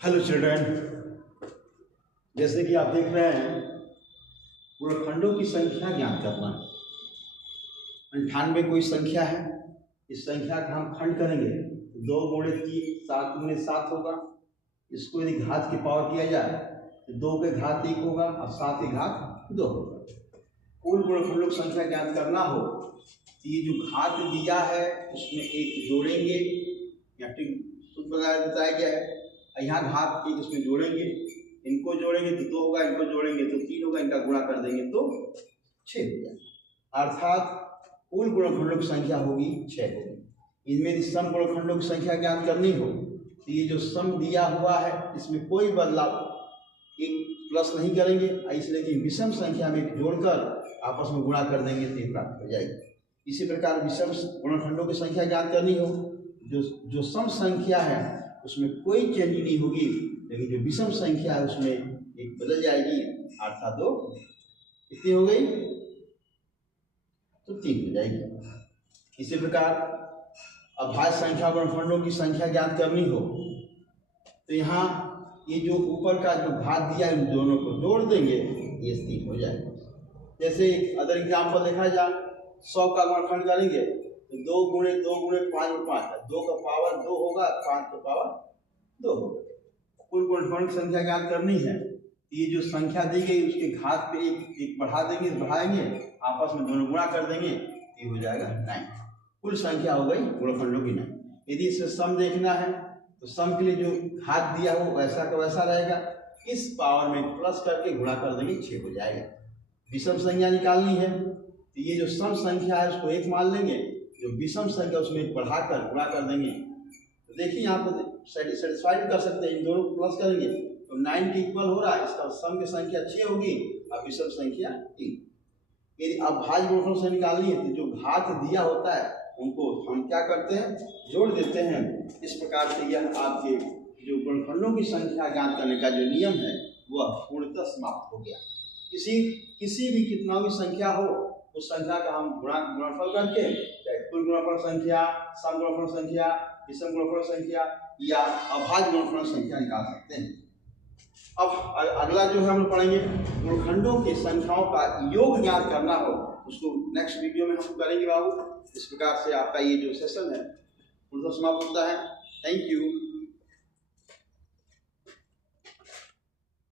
Hello children, जैसे कि आप देख रहे हैं गुणनखंडों की संख्या ज्ञात करना। 98 कोई संख्या है, इस संख्या का हम खंड करेंगे। 2 गुणे 3 7 गुणे 7 होगा। इसको यदि घात की पावर किया जाए तो 2 के घात 1 होगा और 7 के घात 2 होगा। कुल गुणनखंडों की संख्या ज्ञात करना हो तो ये जो घात दिया है उसमें 1 जोड़ेंगे, या फिर बताया गया है यहाँ घात 1 इसमें जोड़ेंगे, इनको जोड़ेंगे तो 2 होगा, इनको जोड़ेंगे तो 3 होगा, इनका गुणा कर देंगे तो 6 हो जाएगा। अर्थात कुल गुणनखंडों की संख्या होगी 6 होगी। इनमें यदि सम गुणनखंडों की संख्या ज्ञात करनी हो तो ये जो सम दिया हुआ है इसमें कोई बदलाव, एक प्लस नहीं करेंगे, इसलिए कि विषम संख्या में जोड़कर आपस में गुणा कर देंगे तो ये प्राप्त हो जाएगी। इसी प्रकार विषम गुणनखंडों की संख्या ज्ञात करनी हो, जो सम संख्या है उसमें कोई चेंज नहीं होगी, लेकिन जो विषम संख्या है उसमें एक बदल जाएगी, अर्थात 2 कितनी हो गई तो 3 हो जाएगी। इसी प्रकार अभाज्य संख्या गुणनखंडों की संख्या ज्ञात करनी हो तो यहाँ ये जो ऊपर का जो घात दिया है इन दोनों को जोड़ देंगे, ये 3 हो जाएगा। जैसे अदर एग्जाम्पल देखा जाए 100 का गुणनखंड करेंगे तो 2 गुणे 5 में 5 है, 2 का पावर 2 होगा, 5 का पावर 2 होगा। कुल गुणनखंड की संख्या ज्ञात करनी है, ये जो संख्या दी गई उसके घात पे एक बढ़ा देंगे, बढ़ाएंगे, आपस में दोनों गुणा कर देंगे, ये हो जाएगा 9। कुल संख्या हो गई गुणनखंडों की 9। यदि इससे सम देखना है तो सम के लिए जो घात दिया हो वैसा का वैसा रहेगा, इस पावर में प्लस करके गुणा कर देंगे, 6 हो जाएगा। विषम संख्या निकालनी है तो ये जो सम संख्या है उसको 1 मान लेंगे, जो विषम संख्या उसमें बढ़ाकर गुणा कर देंगे। तो देखिए यहाँ पर सेटिस्फाइड कर सकते हैं, इन दोनों को प्लस करेंगे तो 9 के इक्वल हो रहा है, इसका सम की संख्या 6 होगी और विषम संख्या 3। यदि अभाज्य गुणनखंड से निकालनी है तो जो घात दिया होता है उनको हम क्या करते हैं, जोड़ देते हैं। इस प्रकार से यह आपके जो गुणनखंडों की संख्या ज्ञात करने का जो नियम है वह पूर्णतः समाप्त हो गया। किसी भी कितना भी संख्या हो उस संख्या का हम गुणनफल करके चाहे कुल गुणनफल संख्या, सम गुणनफल संख्या, विषम गुणनफल संख्या या अभाज्य गुणनफल संख्या निकाल सकते हैं। अब अगला जो है हम पढ़ेंगे गुणनखंडों की संख्याओं का योग ज्ञात करना हो, उसको नेक्स्ट वीडियो में हम करेंगे बाबू। इस प्रकार से आपका ये जो सेशन है पूर्ण समाप्त होता है। Thank you.